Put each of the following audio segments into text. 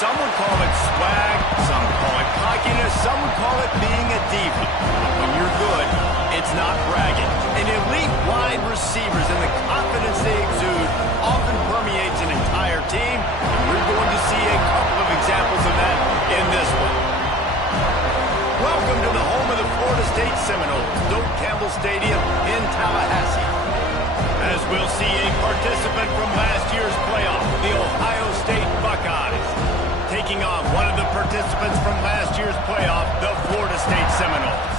Some would call it swag, some call it cockiness, some would call it being a diva. But when you're good, it's not bragging. And elite wide receivers and the confidence they exude often permeates an entire team, and we're going to see a couple of examples of that in this one. Welcome to the home of the Florida State Seminoles, Doak Campbell Stadium in Tallahassee. As we'll see a participant from last year's playoff, the Ohio State Buckeyes, taking on one of the participants from last year's playoff, the Florida State Seminoles.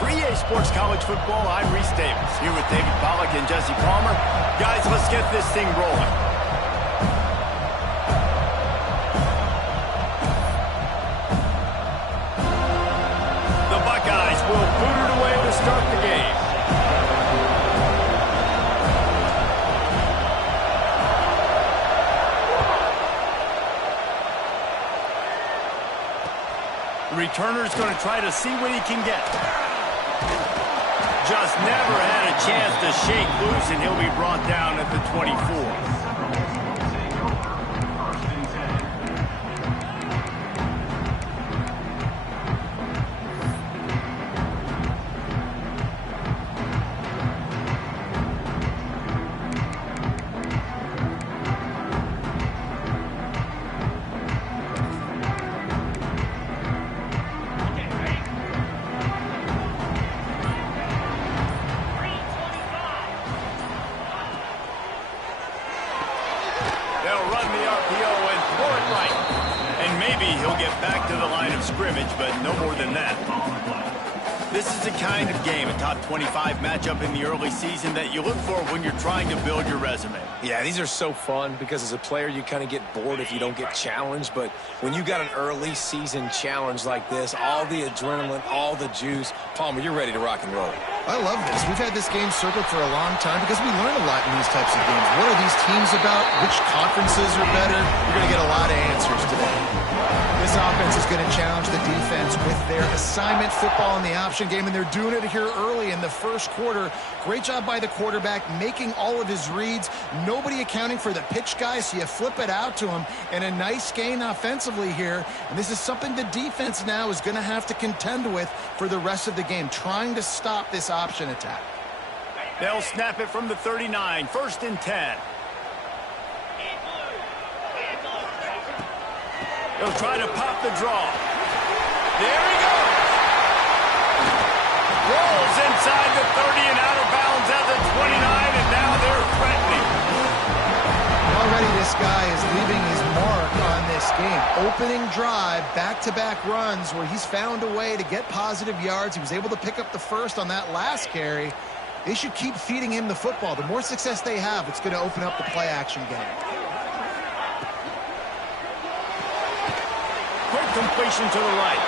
For EA Sports College Football, I'm Reese Davis, here with David Pollack and Jesse Palmer. Guys, let's get this thing rolling. The Buckeyes will boot it away to start the game. The returner's going to try to see what he can get. Just never had a chance to shake loose, and he'll be brought down at the 24. They'll run the RPO and throw it right. And maybe he'll get back to the line of scrimmage, but no more than that. This is the kind of game, a top 25 matchup in the early season, that you look for when you're trying to build your resume. Yeah, these are so fun because as a player, you kind of get bored if you don't get challenged. But when you got an early season challenge like this, all the adrenaline, all the juice, Palmer, you're ready to rock and roll. I love this. We've had this game circled for a long time because we learn a lot in these types of games. What are these teams about? Which conferences are better? You're going to get a lot of answers today. This offense is going to challenge the defense with their assignment football in the option game, and they're doing it here early in the first quarter. Great job by the quarterback, making all of his reads. Nobody accounting for the pitch guy, so you flip it out to him, and a nice gain offensively here. And this is something the defense now is going to have to contend with for the rest of the game, trying to stop this option attack. They'll snap it from the 39, 1st and 10. He'll try to pop the draw. There he goes. Rolls inside the 30 and out of bounds at the 29, and now they're threatening. Already this guy is leaving his mark on this game. Opening drive, back-to-back runs where he's found a way to get positive yards. He was able to pick up the first on that last carry. They should keep feeding him the football. The more success they have, it's going to open up the play-action game. Quick completion to the right.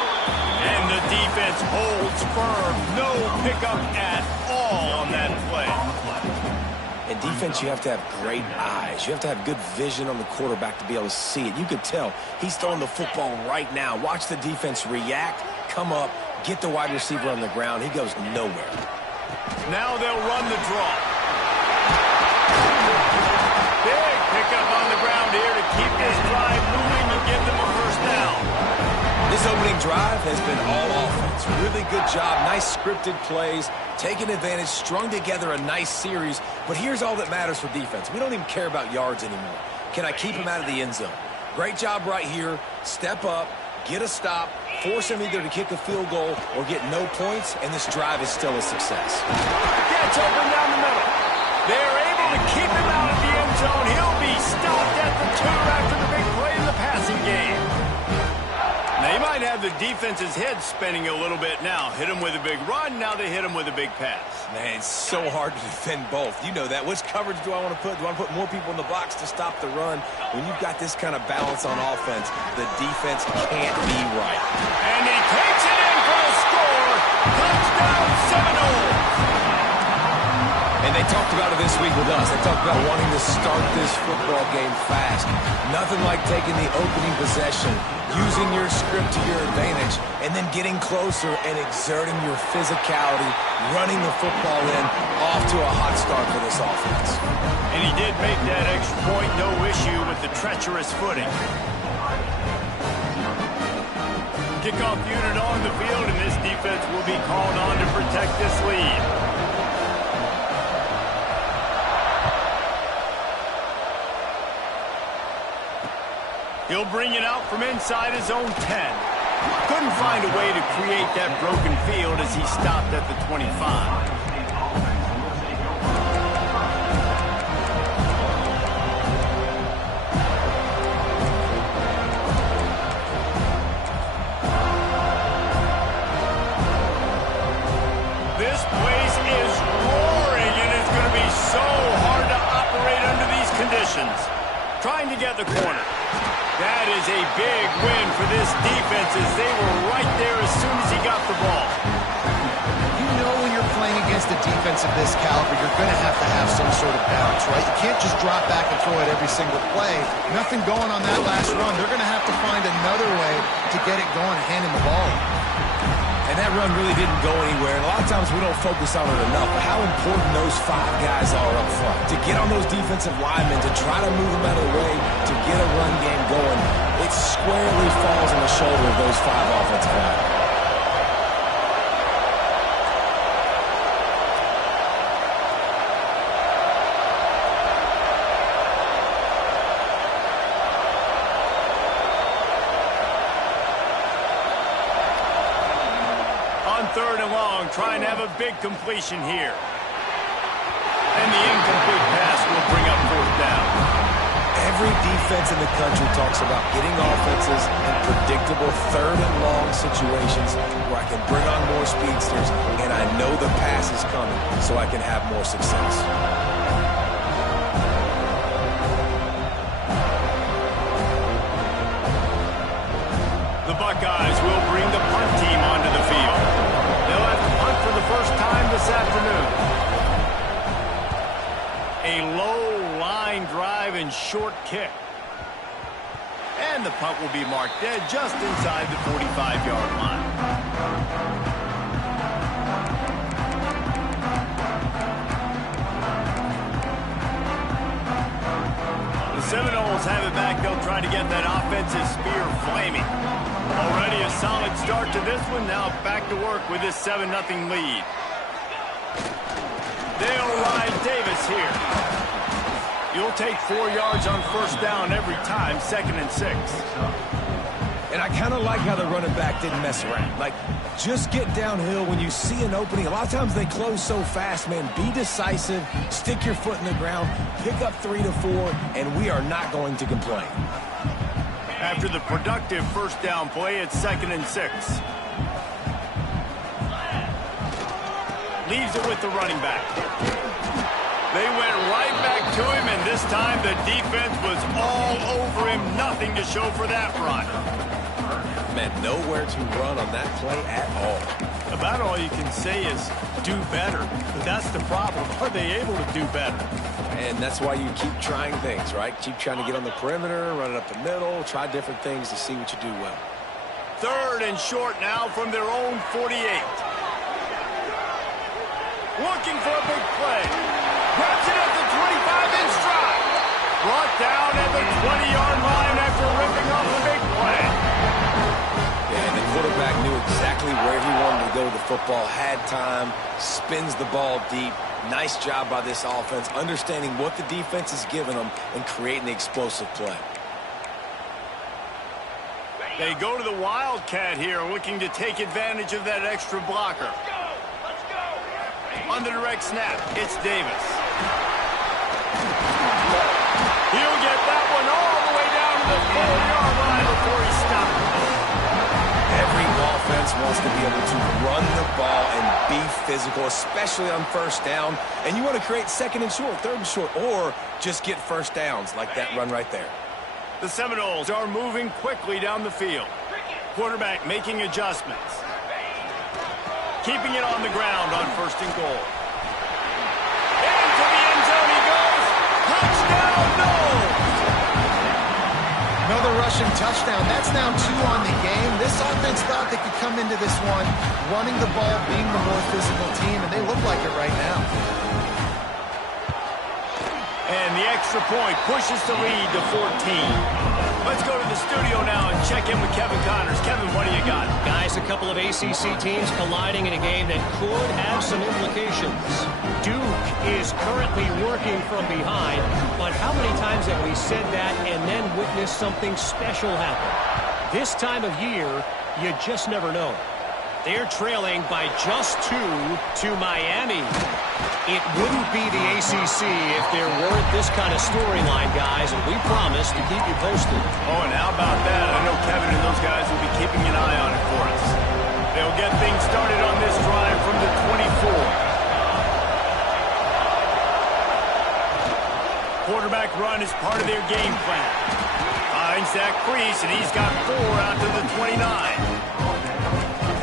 And the defense holds firm. No pickup at all on that play. In defense, you have to have great eyes. You have to have good vision on the quarterback to be able to see it. You could tell he's throwing the football right now. Watch the defense react, come up, get the wide receiver on the ground. He goes nowhere. Now they'll run the draw. Big pickup on the ground here to keep this drive moving and give them a first down. This opening drive has been all offense. Really good job, nice scripted plays, taking advantage, strung together a nice series. But here's all that matters for defense. We don't even care about yards anymore. Can I keep him out of the end zone? Great job right here. Step up, get a stop, force him either to kick a field goal or get no points, and this drive is still a success. Gets open down the middle. They're able to keep him out of the end zone. He'll be stopped at the 2 after the big play in the passing game. They might have the defense's head spinning a little bit now. Hit him with a big run, now they hit him with a big pass. Man, it's so hard to defend both. You know that. Which coverage do I want to put? Do I want to put more people in the box to stop the run? When you've got this kind of balance on offense, the defense can't be right. And he takes it in for a score. Touchdown Seminoles. And they talked about it this week with us. They talked about wanting to start this football game fast. Nothing like taking the opening possession, using your script to your advantage, and then getting closer and exerting your physicality, running the football in, off to a hot start for this offense. And he did make that extra point, no issue with the treacherous footing. Kickoff unit on the field, and this defense will be called on to protect this lead. He'll bring it out from inside his own 10. Couldn't find a way to create that broken field as he stopped at the 25. This place is roaring, and it's going to be so hard to operate under these conditions. Trying to get the corner. That is a big win for this defense as they were right there as soon as he got the ball. You know when you're playing against a defense of this caliber, you're going to have some sort of balance, right? You can't just drop back and throw it every single play. Nothing going on that last run. They're going to have to find another way to get it going, handing the ball. And that run really didn't go anywhere. And a lot of times we don't focus on it enough, but how important those 5 guys are up front. To get on those defensive linemen, to try to move them out of the way, to get a run game going, it squarely falls on the shoulder of those 5 offensive linemen. Third and long, trying to have a big completion here. And the incomplete pass will bring up 4th down. Every defense in the country talks about getting offenses in predictable third and long situations where I can bring on more speedsters and I know the pass is coming so I can have more success. The Buckeyes will bring the punt team onto the field. They'll have to punt for the first time this afternoon. A low line drive and short kick. And the punt will be marked dead just inside the 45-yard line. The Seminoles have it back. They'll try to get that offensive spear flaming. Already a solid start to this one. Now back to work with this 7-0 lead. They'll ride Davis here. You'll take 4 yards on first down every time, 2nd and 6. And I kind of like how the running back didn't mess around. Like, just get downhill when you see an opening. A lot of times they close so fast, man. Be decisive, stick your foot in the ground, pick up 3 to 4, and we are not going to complain. After the productive first down play, it's 2nd and 6. Leaves it with the running back. They went right back to him, and this time the defense was all over him. Nothing to show for that run. Man, nowhere to run on that play at all. About all you can say is do better. But that's the problem. Are they able to do better? And that's why you keep trying things, right? Keep trying to get on the perimeter, run it up the middle, try different things to see what you do well. 3rd and short now from their own 48. Looking for a big play. Grabs it at the 25 in stride. Brought down at the 20-yard line after ripping off a big play. Yeah, and the quarterback knew exactly where he wanted to go with the football, had time, spins the ball deep. Nice job by this offense, understanding what the defense is giving them and creating the explosive play. They go to the Wildcat here, looking to take advantage of that extra blocker. On the direct snap, it's Davis. He'll get that one all the way down to the 4-yard line before he stops. Every offense wants to be able to run the ball and be physical, especially on first down. And you want to create 2nd and short, 3rd and short, or just get first downs like that run right there. The Seminoles are moving quickly down the field. Quarterback making adjustments. Keeping it on the ground on 1st and goal. Into the end zone he goes. Touchdown, no! Another rushing touchdown. That's now 2 on the game. This offense thought they could come into this one running the ball, being the more physical team, and they look like it right now. And the extra point pushes the lead to 14. Let's go to the studio now and check in with Kevin Connors. Kevin, what do you got? Guys, a couple of ACC teams colliding in a game that could have some implications. Duke is currently working from behind, but how many times have we said that and then witnessed something special happen? This time of year, you just never know. They're trailing by just 2 to Miami. It wouldn't be the ACC if there weren't this kind of storyline, guys, and we promise to keep you posted. Oh, and how about that? I know Kevin and those guys will be keeping an eye on it for us. They'll get things started on this drive from the 24. Quarterback run is part of their game plan. Finds that crease, and he's got 4 out to the 29.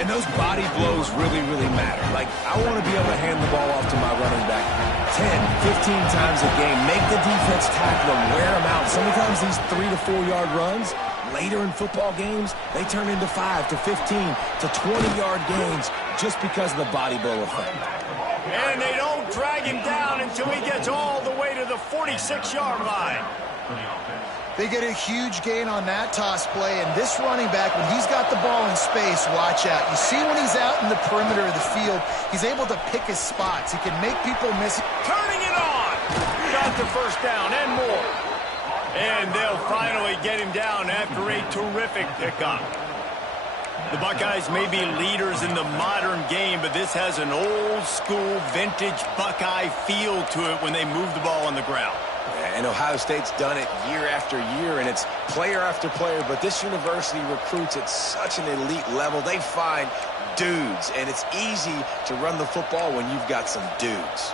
And those body blows really, really matter. Like, I want to be able to hand the ball off to my running back 10, 15 times a game. Make the defense tackle them, wear them out. Sometimes these 3 to 4 yard runs, later in football games, they turn into 5 to 15 to 20-yard gains just because of the body blow effect. And they don't drag him down until he gets all the way to the 46-yard line. They get a huge gain on that toss play, and this running back, when he's got the ball in space, watch out. You see when he's out in the perimeter of the field, he's able to pick his spots. He can make people miss. Turning it on. Got the first down and more. And they'll finally get him down after a terrific pickup. The Buckeyes may be leaders in the modern game, but this has an old-school, vintage Buckeye feel to it when they move the ball on the ground. And Ohio State's done it year after year, and it's player after player. But this university recruits at such an elite level. They find dudes, and it's easy to run the football when you've got some dudes.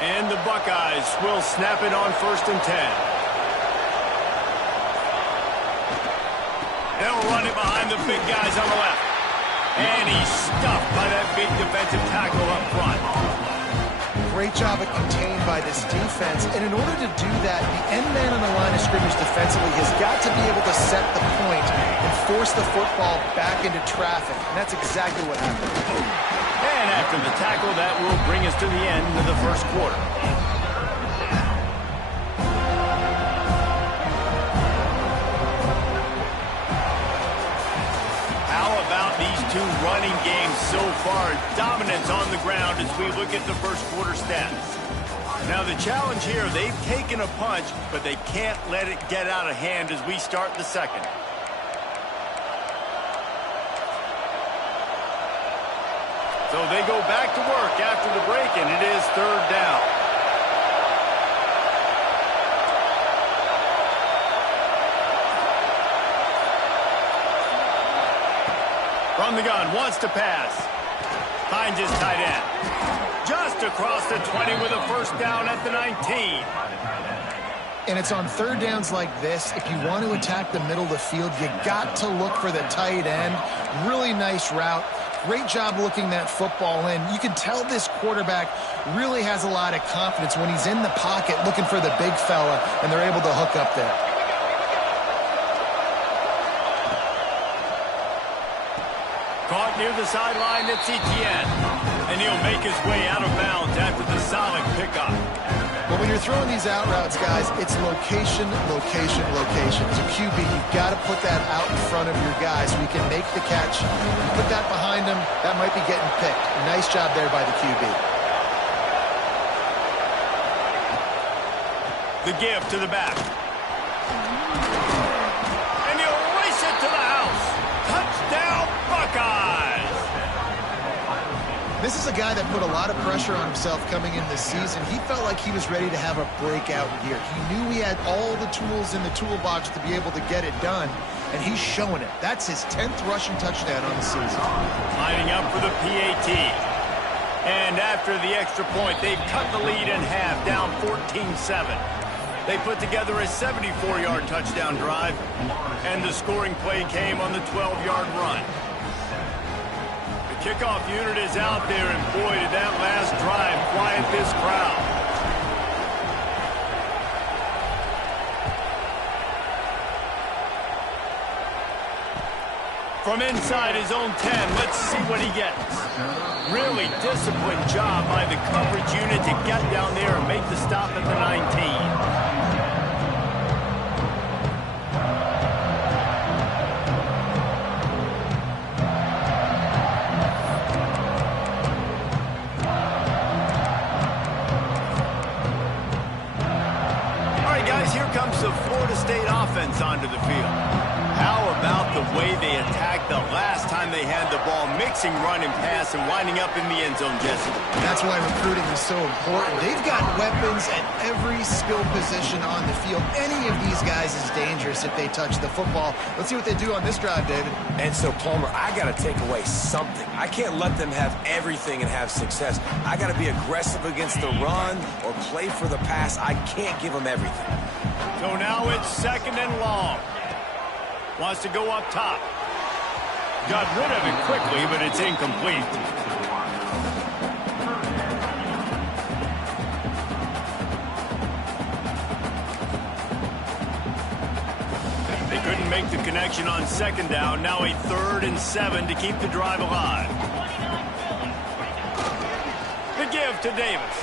And the Buckeyes will snap it on 1st and 10. They'll run it behind the big guys on the left. And he's stuffed by that big defensive tackle up front. Great job at contained by this defense. And in order to do that, the end man on the line of scrimmage defensively has got to be able to set the point and force the football back into traffic. And that's exactly what happened. And after the tackle, that will bring us to the end of the first quarter. Running game so far, dominance on the ground as we look at the first quarter stats. Now the challenge here, they've taken a punch, but they can't let it get out of hand as we start the second. So they go back to work after the break, and it is 3rd down. From the gun, wants to pass. Finds his tight end. Just across the 20 with a first down at the 19. And it's on 3rd downs like this. If you want to attack the middle of the field, you got to look for the tight end. Really nice route. Great job looking that football in. You can tell this quarterback really has a lot of confidence when he's in the pocket looking for the big fella, and they're able to hook up there. Caught near the sideline, it's Etienne. And he'll make his way out of bounds after the solid pickup. But when you're throwing these out routes, guys, it's location, location, location. So QB, you've got to put that out in front of your guys so we can make the catch. You put that behind them, that might be getting picked. Nice job there by the QB. The give to the back. And he'll race it to the house. Touchdown, Buckeyes! This is a guy that put a lot of pressure on himself coming in this season. He felt like he was ready to have a breakout year. He knew he had all the tools in the toolbox to be able to get it done, and he's showing it. That's his 10th rushing touchdown on the season. Lining up for the PAT. And after the extra point, they've cut the lead in half, down 14-7. They put together a 74-yard touchdown drive, and the scoring play came on the 12-yard run. The Kickoff unit is out there, and boy, did that last drive quiet this crowd. From inside his own 10, let's see what he gets. Really disciplined job by the coverage unit to get down there and make the stop at the 19. Comes the Florida State offense onto the field. How about the way they attacked the last time they had the ball, mixing run and pass and winding up in the end zone, Jesse? That's why recruiting is so important. They've got weapons at every skill position on the field. Any of these guys is dangerous if they touch the football. Let's see what they do on this drive, David. And so, Palmer, I got to take away something. I can't let them have everything and have success. I got to be aggressive against the run or play for the pass. I can't give them everything. So now it's second and long. Wants to go up top. Got rid of it quickly, but it's incomplete. They couldn't make the connection on second down. Now a 3rd and 7 to keep the drive alive. The give to Davis.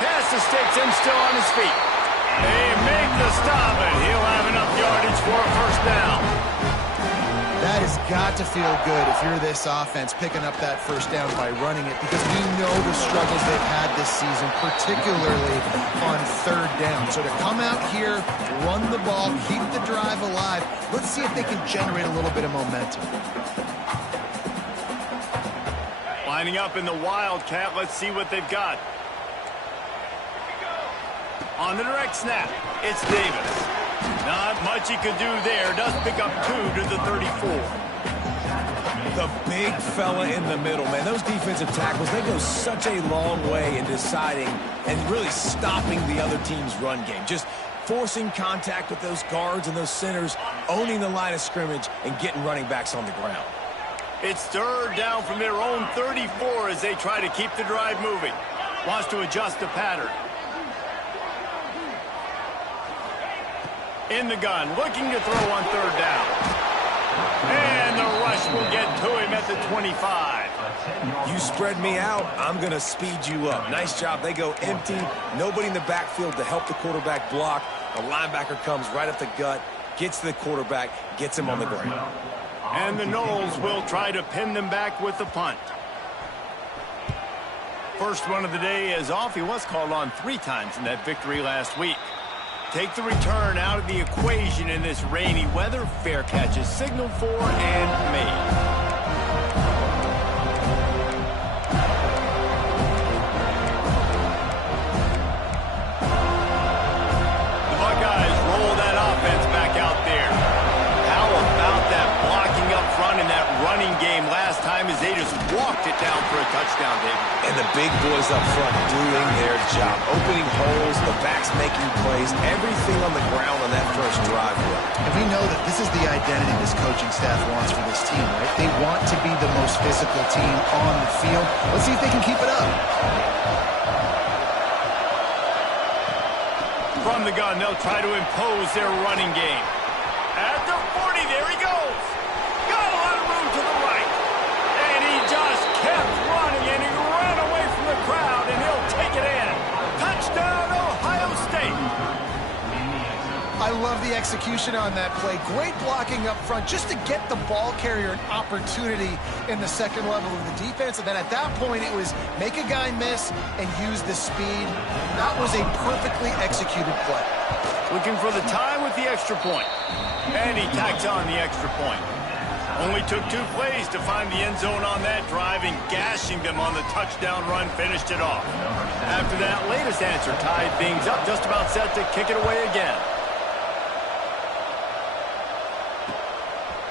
Pass to Sticks and still on his feet. They make the stop, and he'll have enough yardage for a first down. That has got to feel good if you're this offense picking up that first down by running it, because we know the struggles they've had this season, particularly on 3rd down. So to come out here, run the ball, keep the drive alive, let's see if they can generate a little bit of momentum. Lining up in the Wildcat, let's see what they've got. On the direct snap, it's Davis. Not much he could do there. Does pick up 2 to the 34. The big fella in the middle, man. Those defensive tackles, they go such a long way in deciding and really stopping the other team's run game. Just forcing contact with those guards and those centers, owning the line of scrimmage, and getting running backs on the ground. It's 3rd down from their own 34 as they try to keep the drive moving. Wants to adjust the pattern. In the gun, looking to throw on 3rd down. And the rush will get to him at the 25. You spread me out, I'm going to speed you up. Nice job. They go empty. Nobody in the backfield to help the quarterback block. The linebacker comes right at the gut, gets to the quarterback, gets him on the ground. And the Noles will try to pin them back with the punt. First one of the day is off. He was called on 3 times in that victory last week. Take the return out of the equation in this rainy weather. Fair catch is signaled for and made. The Buckeyes roll that offense back out there. How about that blocking up front in that running game last time as they just walked it down for a touchdown, David? And the big boys up front doing their job. Opening holes, the backs making plays, everything on the ground on that first drive. And we know that this is the identity this coaching staff wants for this team, right? They want to be the most physical team on the field. Let's see if they can keep it up. From the gun, they'll try to impose their running game. At the 40, there he goes. Got a lot of room to the right. And he just kept running, and he ran away from the crowd, and he'll take it in. Touchdown, Ohio State. I love the execution on that play. Great blocking up front just to get the ball carrier an opportunity in the second level of the defense. And then at that point, it was make a guy miss and use the speed. That was a perfectly executed play. Looking for the time with the extra point. And he tacks on the extra point. Only took 2 plays to find the end zone on that drive, and gashing them on the touchdown run finished it off. After that latest answer tied things up, just about set to kick it away again.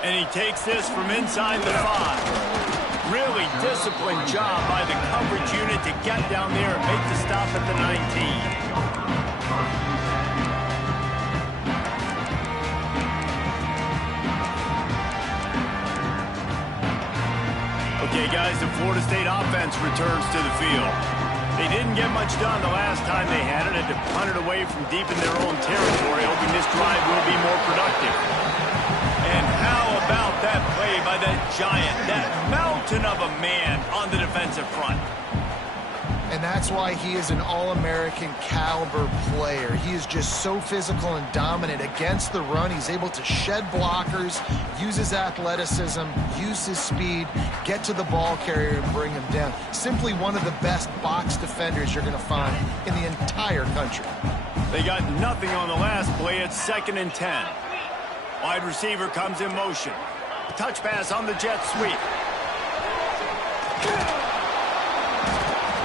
And he takes this from inside the 5. Really disciplined job by the coverage unit to get down there and make the stop at the 19. Okay, guys, the Florida State offense returns to the field. They didn't get much done the last time they had it. Had to punt it away from deep in their own territory, hoping this drive will be more productive. And how about that play by that giant, that mountain of a man on the defensive front? And that's why he is an All-American caliber player. He is just so physical and dominant against the run. He's able to shed blockers, use his athleticism, use his speed, get to the ball carrier and bring him down. Simply one of the best box defenders you're going to find in the entire country. They got nothing on the last play. It's 2nd and 10. Wide receiver comes in motion. Touch pass on the jet sweep.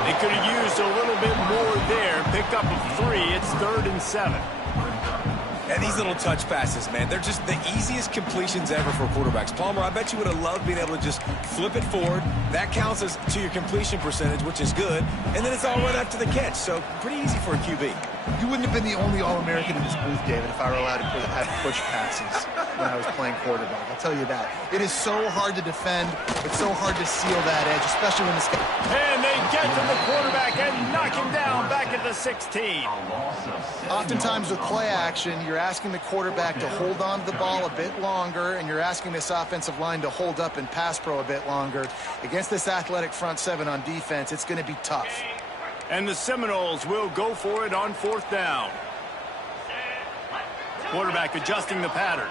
They could have used a little bit more there. Pick up a 3. It's 3rd and 7. And these little touch passes, man, they're just the easiest completions ever for quarterbacks. Palmer, I bet you would have loved being able to just flip it forward. That counts as to your completion percentage, which is good. And then it's all run after the catch, so pretty easy for a QB. You wouldn't have been the only All-American in this booth, David, if I were allowed to have push passes when I was playing quarterback. I'll tell you that. It is so hard to defend. It's so hard to seal that edge, especially when this guy... And they get to the quarterback and knock him down back at the 16. Oftentimes with play action, you're asking the quarterback to hold on to the ball a bit longer, and you're asking this offensive line to hold up and pass pro a bit longer. Against this athletic front seven on defense, it's going to be tough. And the Seminoles will go for it on 4th down. Quarterback adjusting the pattern.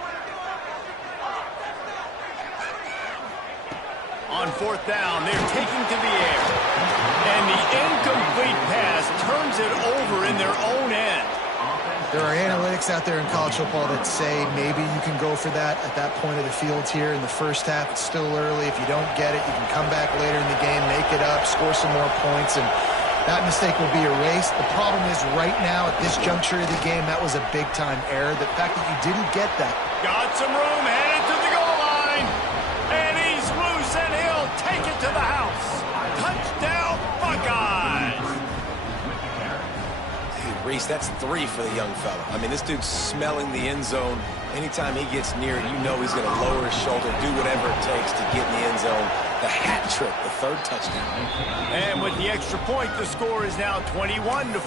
On 4th down, they're taking to the air. And the incomplete pass turns it over in their own end. There are analytics out there in college football that say maybe you can go for that at that point of the field here in the first half. It's still early. If you don't get it, you can come back later in the game, make it up, score some more points, and that mistake will be erased. The problem is right now at this juncture of the game, that was a big-time error. The fact that you didn't get that. Got some room, headed to the goal line. And he's loose, and he'll take it to the house. Touchdown, Buckeyes. Dude, Reese, that's 3 for the young fella. I mean, this dude's smelling the end zone. Anytime he gets near it, you know he's going to lower his shoulder, do whatever it takes to get in the end zone. The hat trick, the 3rd touchdown. And with the extra point, the score is now 21-14.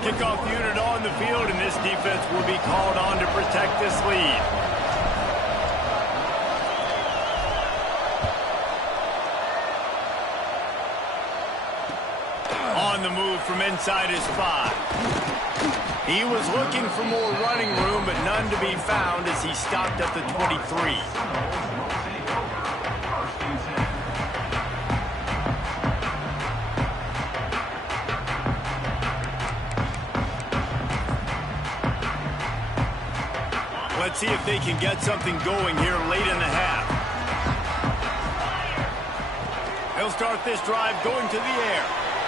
Kickoff unit on the field, and this defense will be called on to protect this lead. On the move from inside his 5. He was looking for more running room, but none to be found as he stopped at the 23. Let's see if they can get something going here late in the half. He'll start this drive going to the air.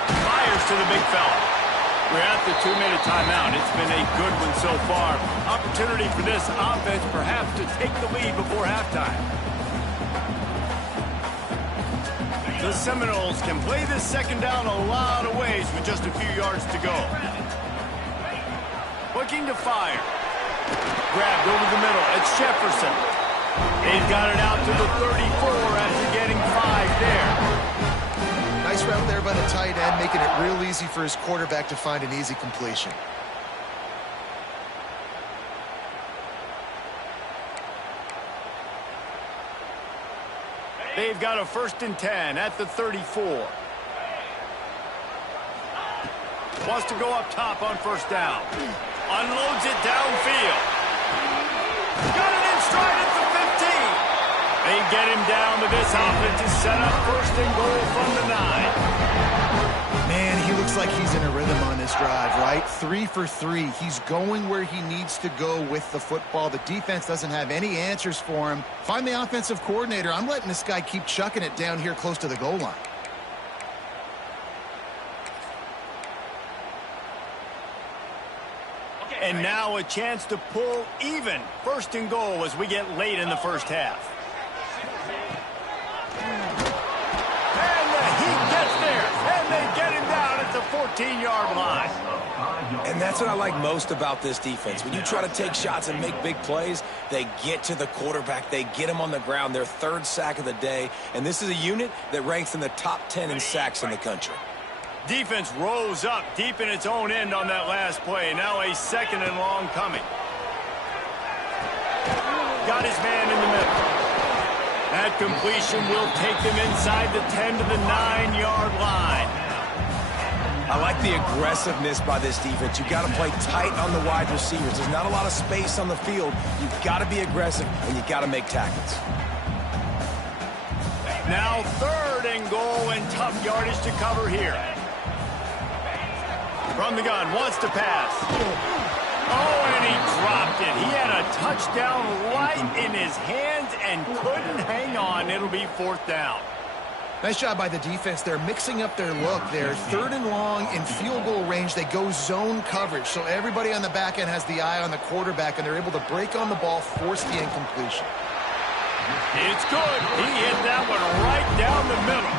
Fires to the big fella. We're at the 2-minute timeout. It's been a good one so far. Opportunity for this offense perhaps to take the lead before halftime. The Seminoles can play this 2nd down a lot of ways with just a few yards to go. Looking to fire. Grabbed over the middle. It's Jefferson. They've got it out to the 34 after getting 5 there. Nice route there by the tight end, making it real easy for his quarterback to find an easy completion. They've got a 1st and 10 at the 34. Wants to go up top on 1st down. Unloads it downfield. Got it in stride at the 15. They get him down to this offense to set up 1st and goal from the 9. Man, he looks like he's in a rhythm on this drive, right? 3 for 3. He's going where he needs to go with the football. The defense doesn't have any answers for him. Find the offensive coordinator. I'm letting this guy keep chucking it down here close to the goal line. And now a chance to pull even 1st and goal as we get late in the first half. And the Heat gets there, and they get him down at the 14-yard line. And that's what I like most about this defense. When you try to take shots and make big plays, they get to the quarterback. They get him on the ground. Their third sack of the day. And this is a unit that ranks in the top 10 in sacks in the country. Defense rose up deep in its own end on that last play. Now a 2nd and long coming. Got his man in the middle. That completion will take them inside the 10 to the 9-yard line. I like the aggressiveness by this defense. You've got to play tight on the wide receivers. There's not a lot of space on the field. You've got to be aggressive, and you've got to make tackles. Now 3rd and goal and tough yardage to cover here. From the gun, wants to pass. Oh, and he dropped it. He had a touchdown right in his hands and couldn't hang on. It'll be 4th down. Nice job by the defense. They're mixing up their look. They're 3rd and long in field goal range. They go zone coverage. So everybody on the back end has the eye on the quarterback, and they're able to break on the ball, force the incompletion. It's good. He hit that one right down the middle.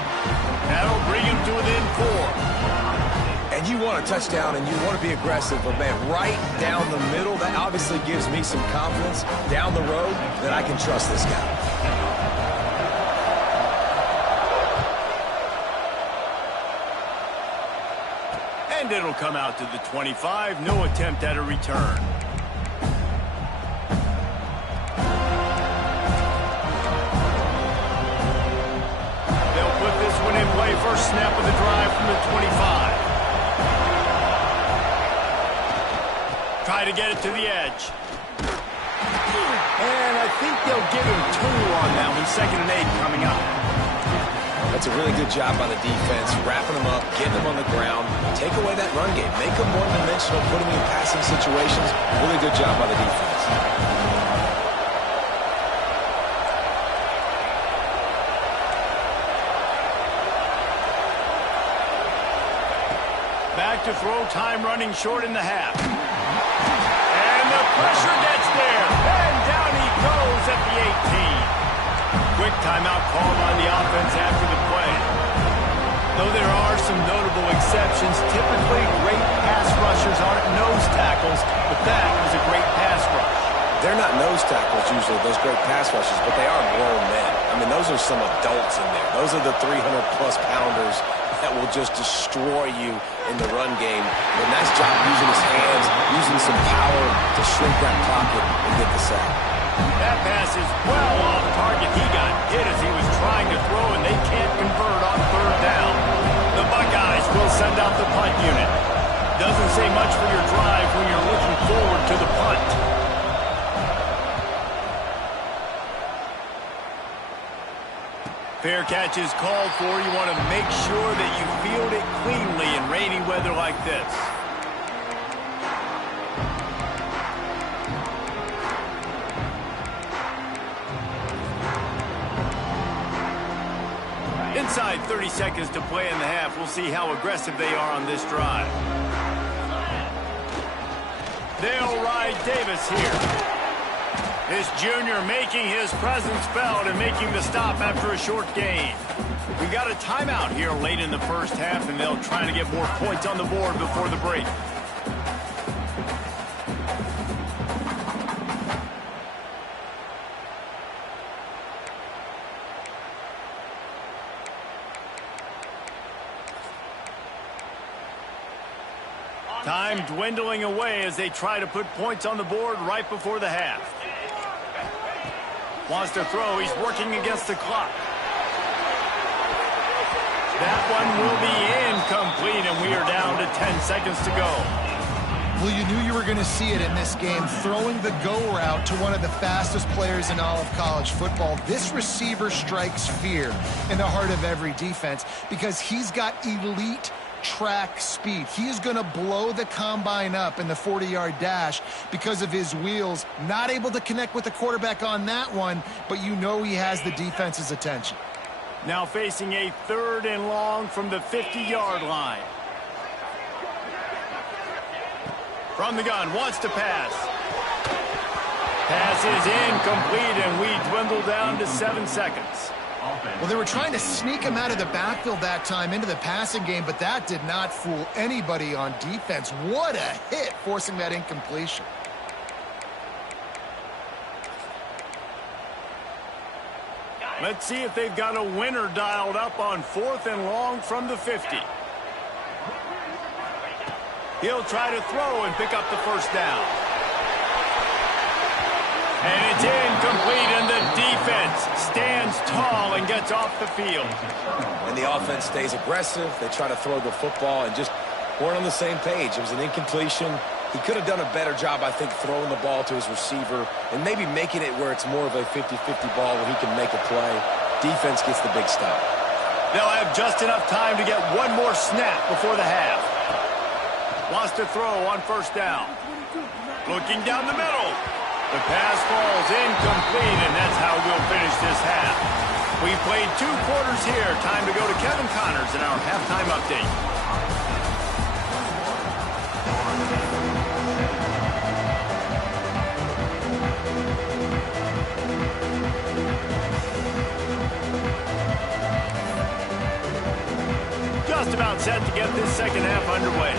That'll bring him to within 4. And you want a touchdown, and you want to be aggressive, but, man, right down the middle, that obviously gives me some confidence down the road that I can trust this guy. And it'll come out to the 25. No attempt at a return. They'll put this one in play. First snap of the drive from the 25. Try to get it to the edge. And I think they'll give him 2 on that one. 2nd and 8 coming up. That's a really good job by the defense, wrapping them up, getting them on the ground, take away that run game, make them one-dimensional, put them in passing situations. Really good job by the defense. Back to throw, time running short in the half. And the pressure gets there. And down he goes at the 18. Quick timeout call by the offense after the play. Though there are some notable exceptions, typically great pass rushers aren't nose tackles, but that was a great pass rush. They're not nose tackles usually, those great pass rushers, but they are grown men. I mean, those are some adults in there. Those are the 300-plus pounders that will just destroy you in the run game. But nice job using his hands, using some power to shrink that pocket and get the sack. That pass is well off target. He got hit as he was trying to throw, and they can't convert on 3rd down. The Buckeyes will send out the punt unit. Doesn't say much for your drive when you're looking forward to the punt. Fair catch is called for. You want to make sure that you field it cleanly in rainy weather like this. Inside 30 seconds to play in the half. We'll see how aggressive they are on this drive. They'll ride Davis here. This junior making his presence felt and making the stop after a short gain. We got a timeout here late in the first half, and they'll try to get more points on the board before the break. Time dwindling away as they try to put points on the board right before the half. Wants to throw. He's working against the clock. That one will be incomplete, and we are down to 10 seconds to go. Well, you knew you were going to see it in this game, throwing the go route to one of the fastest players in all of college football. This receiver strikes fear in the heart of every defense because he's got elite track speed. He is going to blow the combine up in the 40-yard dash because of his wheels. Not able to connect with the quarterback on that one, but you know he has the defense's attention. Now facing a 3rd and long from the 50-yard line. From the gun, wants to pass. Pass is incomplete, and we dwindle down to 7 seconds. Well, they were trying to sneak him out of the backfield that time into the passing game, but that did not fool anybody on defense. What a hit, forcing that incompletion. Let's see if they've got a winner dialed up on 4th and long from the 50. He'll try to throw and pick up the first down. And it's incomplete, and the defense stands tall and gets off the field. And the offense stays aggressive. They try to throw the football and just weren't on the same page. It was an incompletion. He could have done a better job, I think, throwing the ball to his receiver and maybe making it where it's more of a 50-50 ball where he can make a play. Defense gets the big stop. They'll have just enough time to get one more snap before the half. Wants to throw on first down. Looking down the middle. The pass falls incomplete, and that's how we'll finish this half. We've played 2 quarters here. Time to go to Kevin Connors in our halftime update. Just about set to get this second half underway.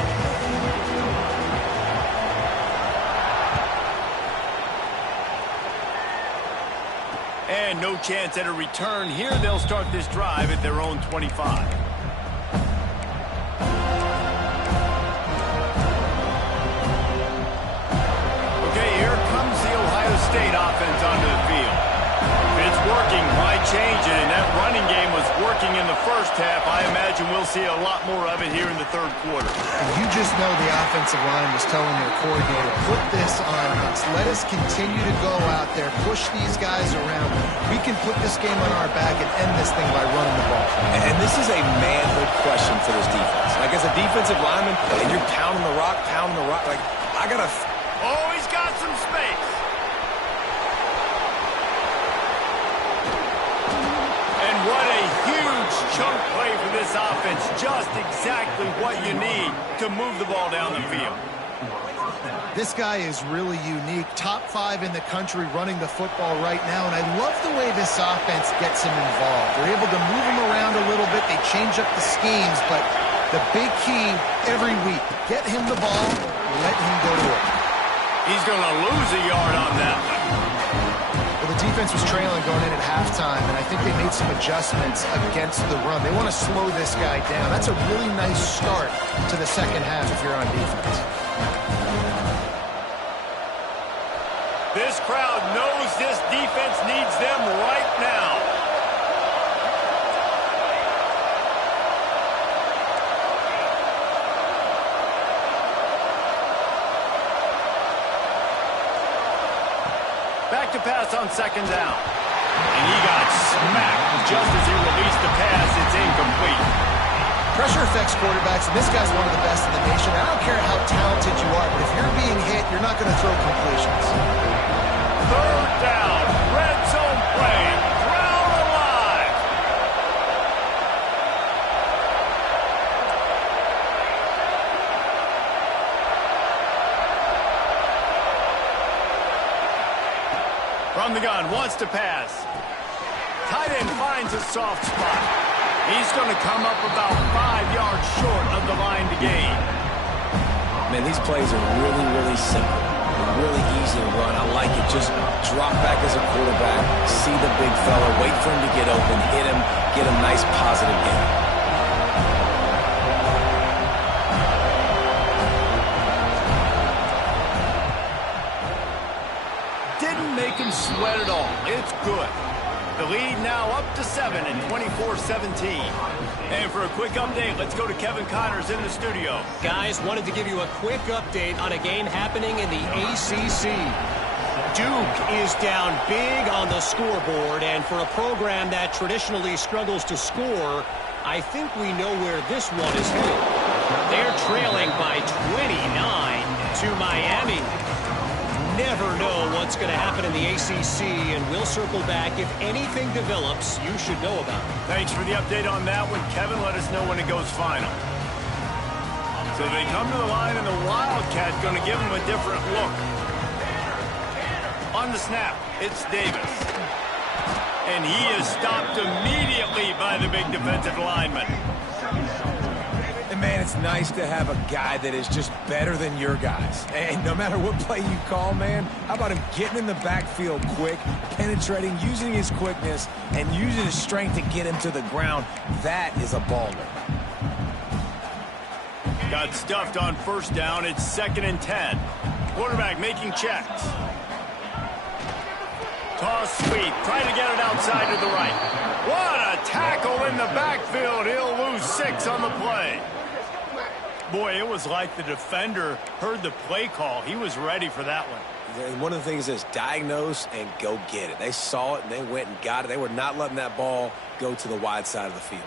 And no chance at a return here. They'll start this drive at their own 25. Okay, here comes the Ohio State offense onto the field. If it's working, why change it? And that running game was working in the first half. I imagine we'll see a lot more of it here in the third quarter. You just know the offensive line was telling their coordinator, put this on us. Let us continue to go out there, push these guys around. We can put this game on our back and end this thing by running the ball. And this is a manhood question for this defense. Like, as a defensive lineman, and you're pounding the rock, like, I got to... Oh, he's got some space. And what a huge chunk play for this offense. Just exactly what you need to move the ball down the field. This guy is really unique. Top 5 in the country running the football right now, and I love the way this offense gets him involved. They're able to move him around a little bit. They change up the schemes, but the big key every week, get him the ball, let him go to work. He's going to lose a yard on that one. Well, the defense was trailing going in at halftime, and I think they made some adjustments against the run. They want to slow this guy down. That's a really nice start to the second half if you're on defense. This crowd knows this defense needs them right now. Back to pass on second down. And he got smacked just as he released the pass. It's incomplete. Pressure affects quarterbacks, and this guy's one of the best in the nation. I don't care how talented you are, but if you're being hit, you're not going to throw completions. Third down, red zone play, Brown alive. From the gun, wants to pass. Tight end finds a soft spot. He's going to come up about 5 yards short of the line to gain. Man, these plays are really, really simple. Really easy to run. I like it. Just drop back as a quarterback, see the big fella, wait for him to get open, hit him, get a nice positive gain. Didn't make him sweat at all. It's good. The lead now up to 7 and 24-17. And for a quick update, let's go to Kevin Connors in the studio. Guys, wanted to give you a quick update on a game happening in the ACC. Duke is down big on the scoreboard, and for a program that traditionally struggles to score, I think we know where this one is headed. They're trailing by 29 to Miami. Never know what's going to happen in the ACC, and we'll circle back. If anything develops, you should know about it. Thanks for the update on that one. Kevin, let us know when it goes final. So they come to the line, and the Wildcats going to give them a different look. On the snap, it's Davis. And he is stopped immediately by the big defensive lineman. And, man, it's nice to have a guy that is just better than your guys. And no matter what play you call, man, how about him getting in the backfield quick, penetrating, using his quickness, and using his strength to get him to the ground? That is a baller. Got stuffed on first down. It's 2nd and 10. Quarterback making checks. Toss sweep. Trying to get it outside to the right. What a tackle in the backfield. He'll lose 6 on the play. Boy, it was like the defender heard the play call. He was ready for that one. And one of the things is diagnose and go get it. They saw it and they went and got it. They were not letting that ball go to the wide side of the field.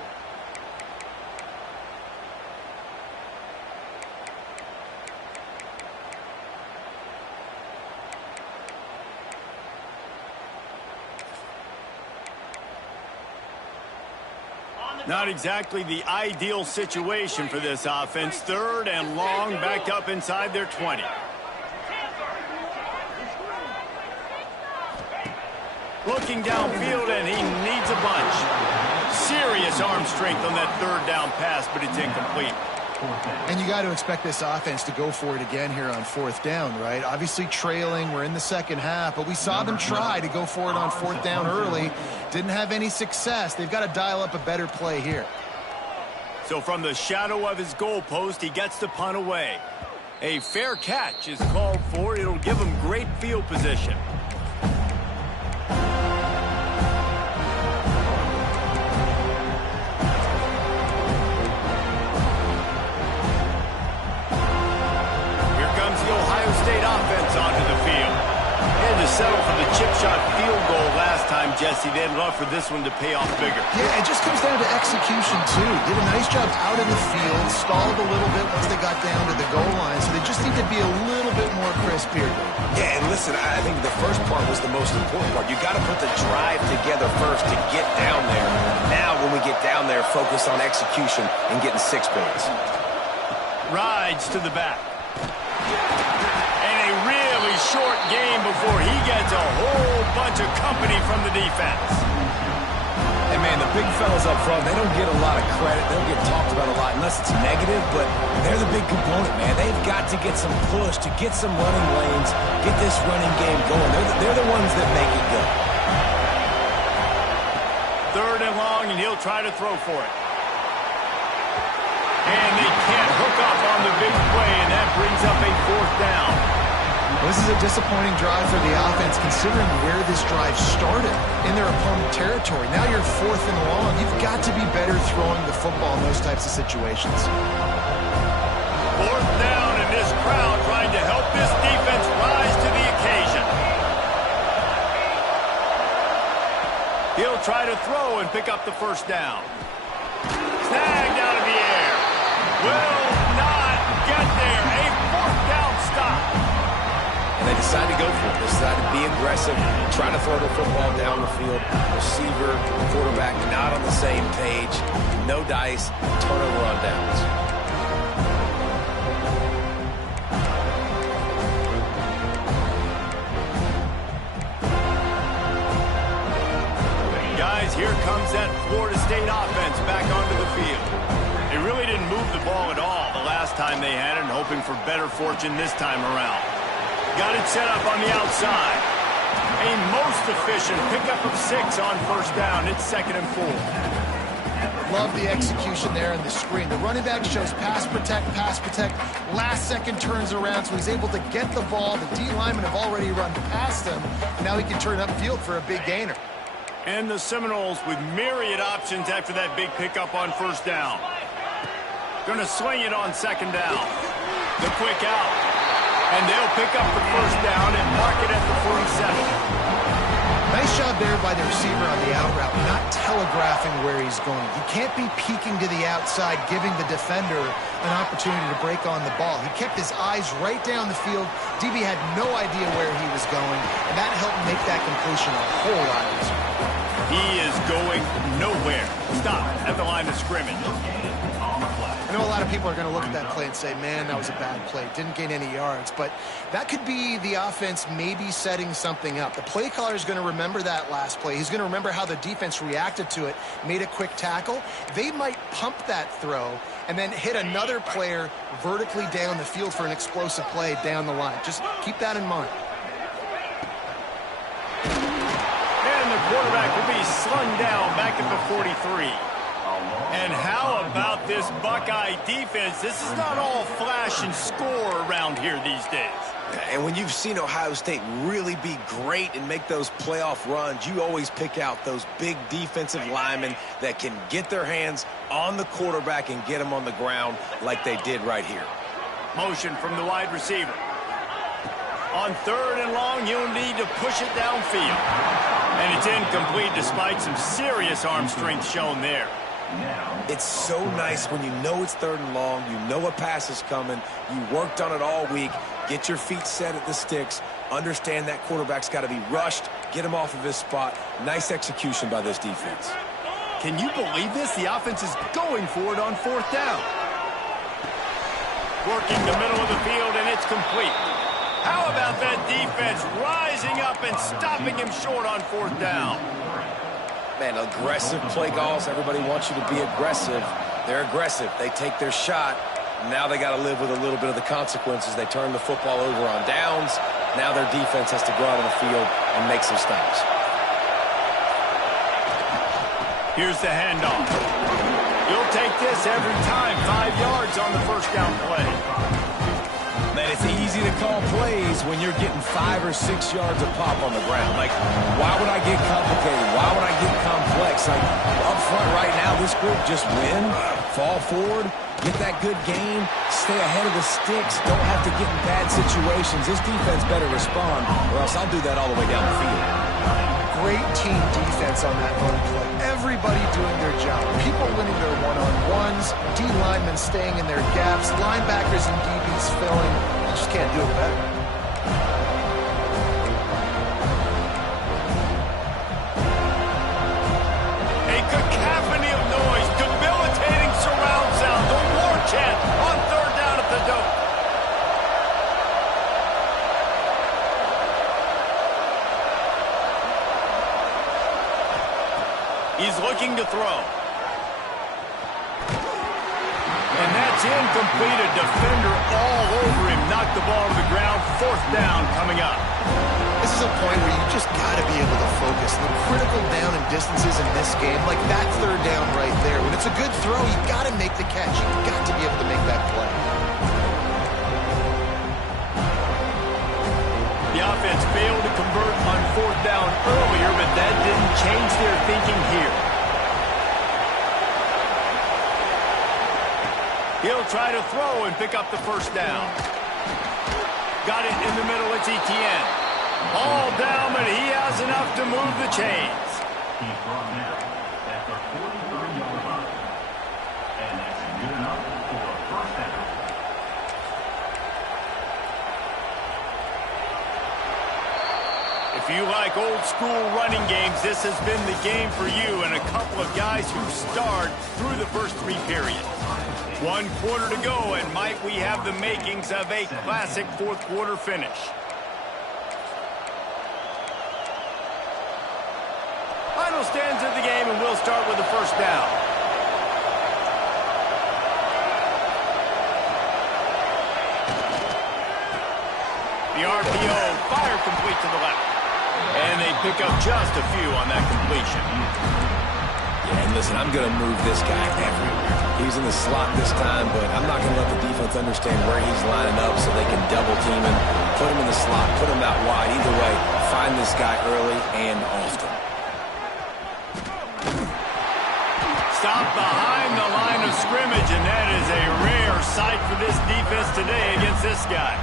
Not exactly the ideal situation for this offense. 3rd and long, backed up inside their 20. Looking downfield, and he needs a bunch. Serious arm strength on that 3rd down pass, but it's incomplete. And you got to expect this offense to go for it again here on 4th down, right? Obviously trailing, we're in the second half, but we saw them try to go for it on 4th down early. Didn't have any success. They've got to dial up a better play here. So from the shadow of his goalpost, he gets the punt away. A fair catch is called for. It'll give him great field position. State offense onto the field. Had to settle for the chip shot field goal last time, Jesse. They'd love for this one to pay off bigger. Yeah, it just comes down to execution, too. Did a nice job out in the field, stalled a little bit once they got down to the goal line, so they just need to be a little bit more crisp here. Yeah, and listen, I think the first part was the most important part. You got to put the drive together first to get down there. Now, when we get down there, focus on execution and getting 6 points. Rides to the back. Really short game before he gets a whole bunch of company from the defense. And, man, the big fellas up front, they don't get a lot of credit. They don't get talked about a lot unless it's negative, but they're the big component, man. They've got to get some push, to get some running lanes, get this running game going. They're the ones that make it go. 3rd and long, and he'll try to throw for it. And they can't hook up on the big play, and that brings up a 4th down. This is a disappointing drive for the offense, considering where this drive started, in their opponent territory. Now you're 4th and long. You've got to be better throwing the football in those types of situations. 4th down, and this crowd trying to help this defense rise to the occasion. He'll try to throw and pick up the 1st down. Snagged out of the air. Will not get there. A 4th down stop. And they decide to go for it. They decide to be aggressive, try to throw the football down the field. Receiver, quarterback, not on the same page. No dice, turnover on downs. Guys, here comes that Florida State offense back onto the field. They really didn't move the ball at all the last time they had it, and hoping for better fortune this time around. Got it set up on the outside. A most efficient pickup of 6 on 1st down. It's 2nd and 4. Love the execution there in the screen. The running back shows pass protect, last second turns around, so he's able to get the ball. The D linemen have already run past him. Now he can turn upfield for a big gainer. And the Seminoles with myriad options after that big pickup on 1st down. Gonna swing it on 2nd down. The quick out. And they'll pick up the 1st down and mark it at the 47. Nice job there by the receiver on the out route, not telegraphing where he's going. You can't be peeking to the outside, giving the defender an opportunity to break on the ball. He kept his eyes right down the field. DB had no idea where he was going, and that helped make that completion a whole lot easier. He is going nowhere. Stop at the line of scrimmage. I know a lot of people are going to look at that play and say, man, that was a bad play. Didn't gain any yards. But that could be the offense maybe setting something up. The play caller is going to remember that last play. He's going to remember how the defense reacted to it, made a quick tackle. They might pump that throw and then hit another player vertically down the field for an explosive play down the line. Just keep that in mind. And the quarterback will be slung down back at the 43. And how about this Buckeye defense? This is not all flash and score around here these days. And when you've seen Ohio State really be great and make those playoff runs, you always pick out those big defensive linemen that can get their hands on the quarterback and get him on the ground like they did right here. Motion from the wide receiver. On 3rd and long, you'll need to push it downfield. And it's incomplete despite some serious arm strength shown there. It's so nice when you know it's 3rd and long, you know a pass is coming, you worked on it all week, get your feet set at the sticks, understand that quarterback's got to be rushed, get him off of his spot. Nice execution by this defense. Can you believe this? The offense is going for it on 4th down. Working the middle of the field, and it's complete. How about that defense rising up and stopping him short on 4th down? Man, aggressive play calls. Everybody wants you to be aggressive. They're aggressive. They take their shot. Now they got to live with a little bit of the consequences. They turn the football over on downs. Now their defense has to go out on the field and make some stops. Here's the handoff. You'll take this every time. 5 yards on the 1st down play. Man, it's easy to call plays when you're getting 5 or 6 yards of pop on the ground. Like, why would I get complicated? Why would I get complex? Like, up front right now, this group just win, fall forward, get that good game, stay ahead of the sticks, don't have to get in bad situations. This defense better respond, or else I'll do that all the way down the field. Great team defense on that run play. Everybody doing their job. People winning their one-on-ones, D linemen staying in their gaps, linebackers and DBs filling. You just can't do it better. A cacophony of noise, debilitating surround sound, the war chant on 3rd down at the Doak. He's looking to throw. And that's incomplete. A defender all over him. Knocked the ball to the ground. 4th down coming up. This is a point where you just got to be able to focus. The critical down and distances in this game, like that 3rd down right there. When it's a good throw, you got to make the catch. You've got to be able to make that play. The offense failed to convert on 4th down earlier, but that didn't change their thinking here. He'll try to throw and pick up the 1st down. Got it in the middle. It's Etienne. All down, but he has enough to move the chains. He's brought down at the 43-yard line. And that's good enough for a 1st down. If you like old school running games, this has been the game for you and a couple of guys who starred through the first 3 periods. 1 quarter to go, and might we have the makings of a classic 4th quarter finish. Final stands of the game, and we'll start with the 1st down. The RPO, fire complete to the left. And they pick up just a few on that completion. Yeah, and listen, I'm going to move this guy everywhere. He's in the slot this time, but I'm not going to let the defense understand where he's lining up so they can double team him, put him in the slot, put him out wide. Either way, find this guy early and often. Stop behind the line of scrimmage, and that is a rare sight for this defense today against this guy.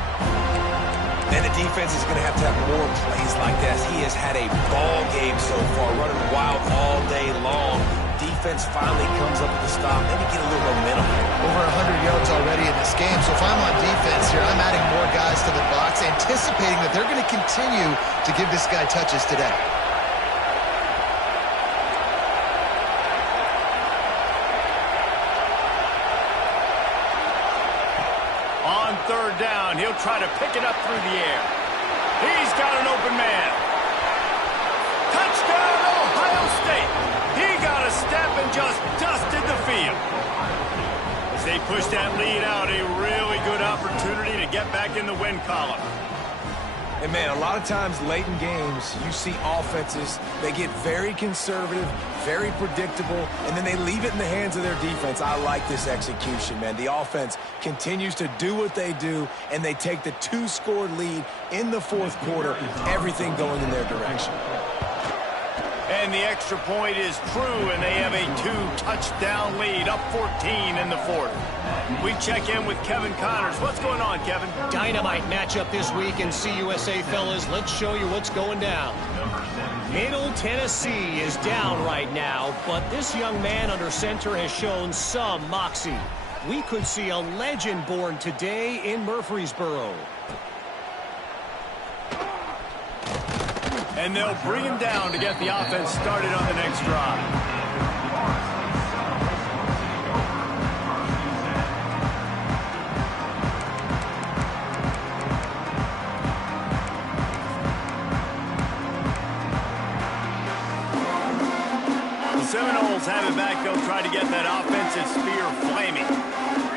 And the defense is going to have more plays like this. He has had a ball game so far, running wild all day long. Defense finally comes up with the stop. Maybe get a little momentum. Over 100 yards already in this game. So if I'm on defense here, I'm adding more guys to the box, anticipating that they're going to continue to give this guy touches today. third down. He'll try to pick it up through the air. He's got an open man. Touchdown, Ohio State. He got a step and just dusted the field. As they push that lead out, a really good opportunity to get back in the win column. And, man, a lot of times late in games, you see offenses, they get very conservative, very predictable, and then they leave it in the hands of their defense. I like this execution, man. The offense continues to do what they do, and they take the 2-score lead in the fourth quarter, everything going in their direction. And the extra point is true, and they have a 2-touchdown lead, up 14 in the fourth. We check in with Kevin Connors. What's going on, Kevin? Dynamite matchup this week in CUSA, fellas. Let's show you what's going down. Middle Tennessee is down right now, but this young man under center has shown some moxie. We could see a legend born today in Murfreesboro. And they'll bring him down to get the offense started on the next drive. Seminoles have it back. They'll try to get that offensive spear flaming.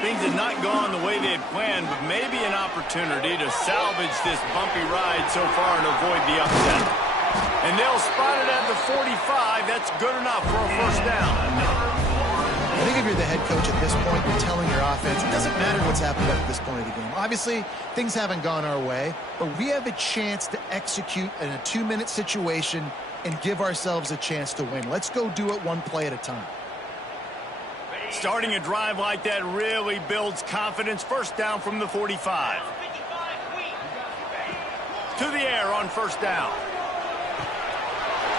Things have not gone the way they had planned, but maybe an opportunity to salvage this bumpy ride so far and avoid the upset. And they'll spot it at the 45. That's good enough for a first down. I think if you're the head coach at this point, you're telling your offense, it doesn't matter what's happened up to this point of the game. Obviously, things haven't gone our way, but we have a chance to execute in a 2-minute situation and give ourselves a chance to win. Let's go do it one play at a time. Starting a drive like that really builds confidence. First down from the 45. To the air on first down.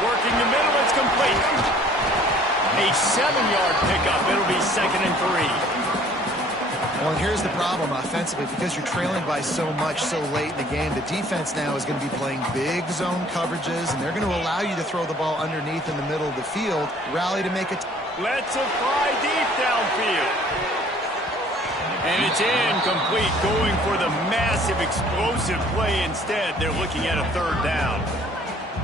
Working the middle, it's complete. A 7-yard pickup. It'll be 2nd and 3. Well, and here's the problem offensively. Because you're trailing by so much so late in the game, the defense now is going to be playing big zone coverages, and they're going to allow you to throw the ball underneath in the middle of the field, rally to make it. Let's fly deep downfield. And it's incomplete, going for the massive explosive play instead. They're looking at a 3rd down.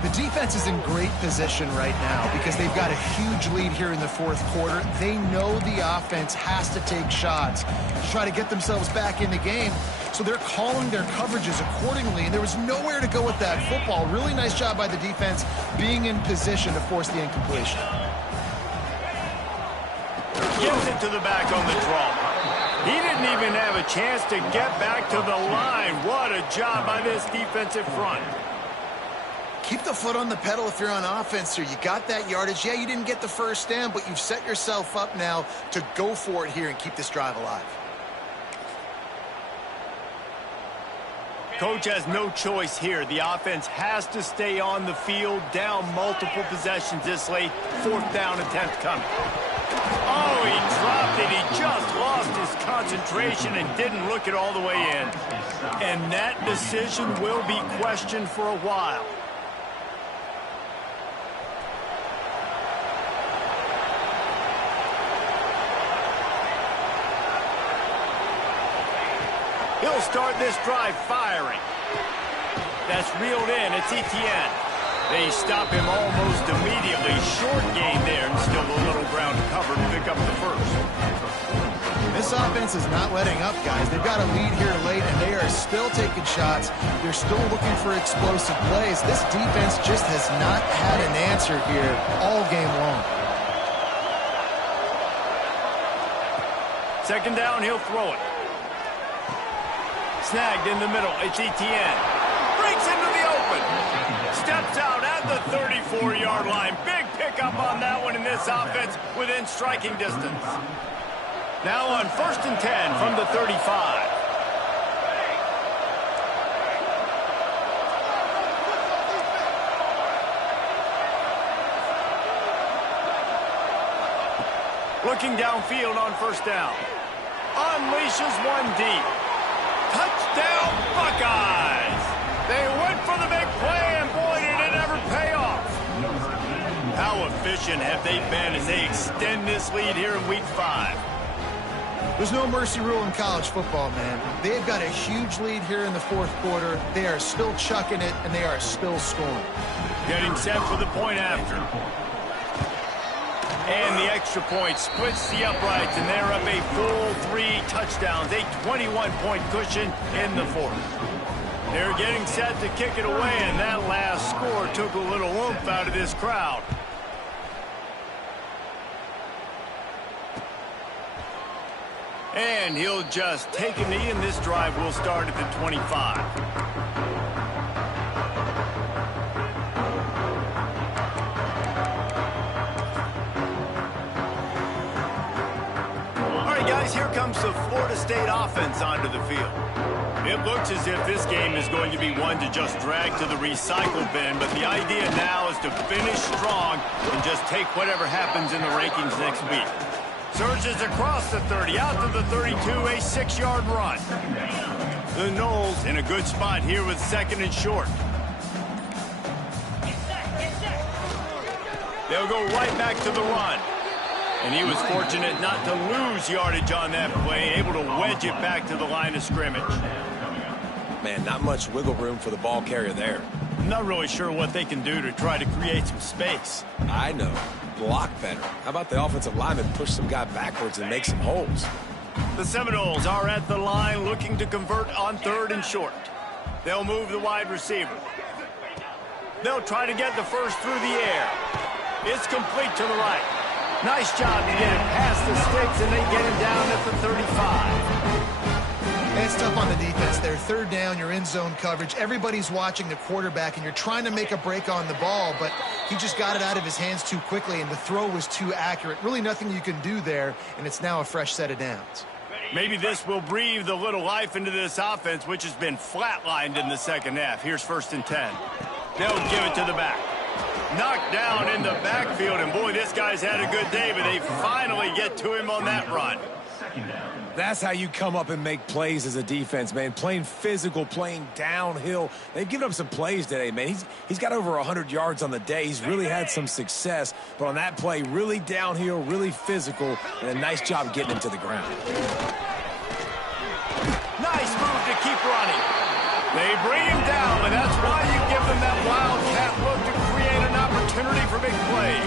The defense is in great position right now because they've got a huge lead here in the fourth quarter. They know the offense has to take shots to try to get themselves back in the game. So they're calling their coverages accordingly, and there was nowhere to go with that football. Really nice job by the defense being in position to force the incompletion. Gives it to the back on the draw. He didn't even have a chance to get back to the line. What a job by this defensive front. Keep the foot on the pedal if you're on offense here. You got that yardage. Yeah, you didn't get the first down, but you've set yourself up now to go for it here and keep this drive alive. Coach has no choice here. The offense has to stay on the field, down multiple possessions this late. 4th down attempt coming. Oh, he dropped it. He just lost his concentration and didn't look it all the way in. And that decision will be questioned for a while. He'll start this drive firing. That's reeled in. It's Etienne. They stop him almost immediately. Short gain there, and still a little ground to cover to pick up the first. This offense is not letting up, guys. They've got a lead here late, and they are still taking shots. They're still looking for explosive plays. This defense just has not had an answer here all game long. 2nd down, he'll throw it. Snagged in the middle. It's Etienne. Breaks into the open. Steps out at the 34-yard line. Big pickup on that one in this offense within striking distance. Now on 1st and 10 from the 35. Looking downfield on 1st down. Unleashes one deep. Touchdown, Buckeyes! They went for the big play, and boy, did it ever pay off. How efficient have they been as they extend this lead here in Week 5? There's no mercy rule in college football, man. They've got a huge lead here in the fourth quarter. They are still chucking it, and they are still scoring. Getting set for the point after. And the extra point splits the uprights, and they're up a full 3 touchdowns, a 21-point cushion in the fourth. They're getting set to kick it away, and that last score took a little oomph out of this crowd. And he'll just take a knee, and this drive will start at the 25. Here comes the Florida State offense onto the field. It looks as if this game is going to be one to just drag to the recycle bin, but the idea now is to finish strong and just take whatever happens in the rankings next week. Surges across the 30, out to the 32, a 6-yard run. The Noles in a good spot here with 2nd and short. They'll go right back to the run. And he was fortunate not to lose yardage on that play, able to wedge it back to the line of scrimmage. Man, not much wiggle room for the ball carrier there. I'm not really sure what they can do to try to create some space. I know. Block better. How about the offensive lineman push some guy backwards and make some holes? The Seminoles are at the line looking to convert on 3rd and short. They'll move the wide receiver. They'll try to get the first through the air. It's complete to the right. Nice job to get it past the sticks, and they get him down at the 35. It's tough on the defense there. 3rd down, you're in zone coverage. Everybody's watching the quarterback, and you're trying to make a break on the ball, but he just got it out of his hands too quickly, and the throw was too accurate. Really nothing you can do there, and it's now a fresh set of downs. Maybe this will breathe a little life into this offense, which has been flatlined in the second half. Here's 1st and 10. They'll give it to the back. Knocked down in the backfield, and boy, this guy's had a good day, but they finally get to him on that run. That's how you come up and make plays as a defense, man. Playing physical, playing downhill. They've given up some plays today, man. He's got over 100 yards on the day. He's really had some success, but on that play, really downhill, really physical, and a nice job getting him to the ground. Nice move to keep running. They bring him down, and that's why you give them that wildcat look to create an opportunity for big plays.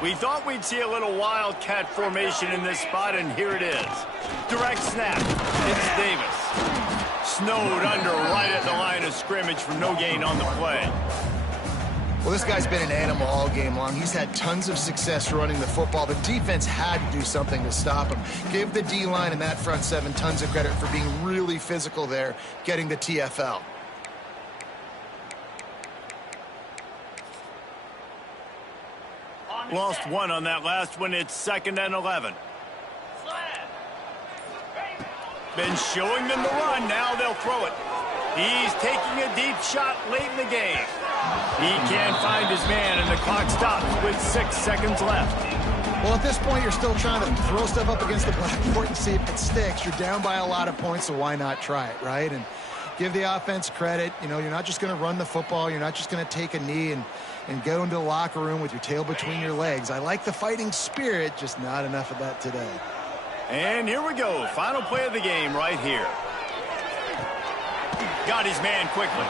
We thought we'd see a little wildcat formation in this spot, and here it is. Direct snap. It's Davis. Snowed under right at the line of scrimmage for no gain on the play. Well, this guy's been an animal all game long. He's had tons of success running the football. The defense had to do something to stop him. Give the D-line and that front 7 tons of credit for being really physical there, getting the TFL. Lost 1 on that last one. It's 2nd and 11. Been showing them the run. Now they'll throw it. He's taking a deep shot late in the game. He can't find his man, and the clock stops with 6 seconds left. Well, at this point, you're still trying to throw stuff up against the blackboard and see if it sticks. You're down by a lot of points, so why not try it, right? And give the offense credit. You know, you're not just going to run the football. You're not just going to take a knee and go into the locker room with your tail between your legs. I like the fighting spirit, just not enough of that today. And here we go. Final play of the game right here. Got his man quickly.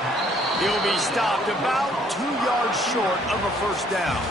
He'll be stopped about 2 yards short of a 1st down.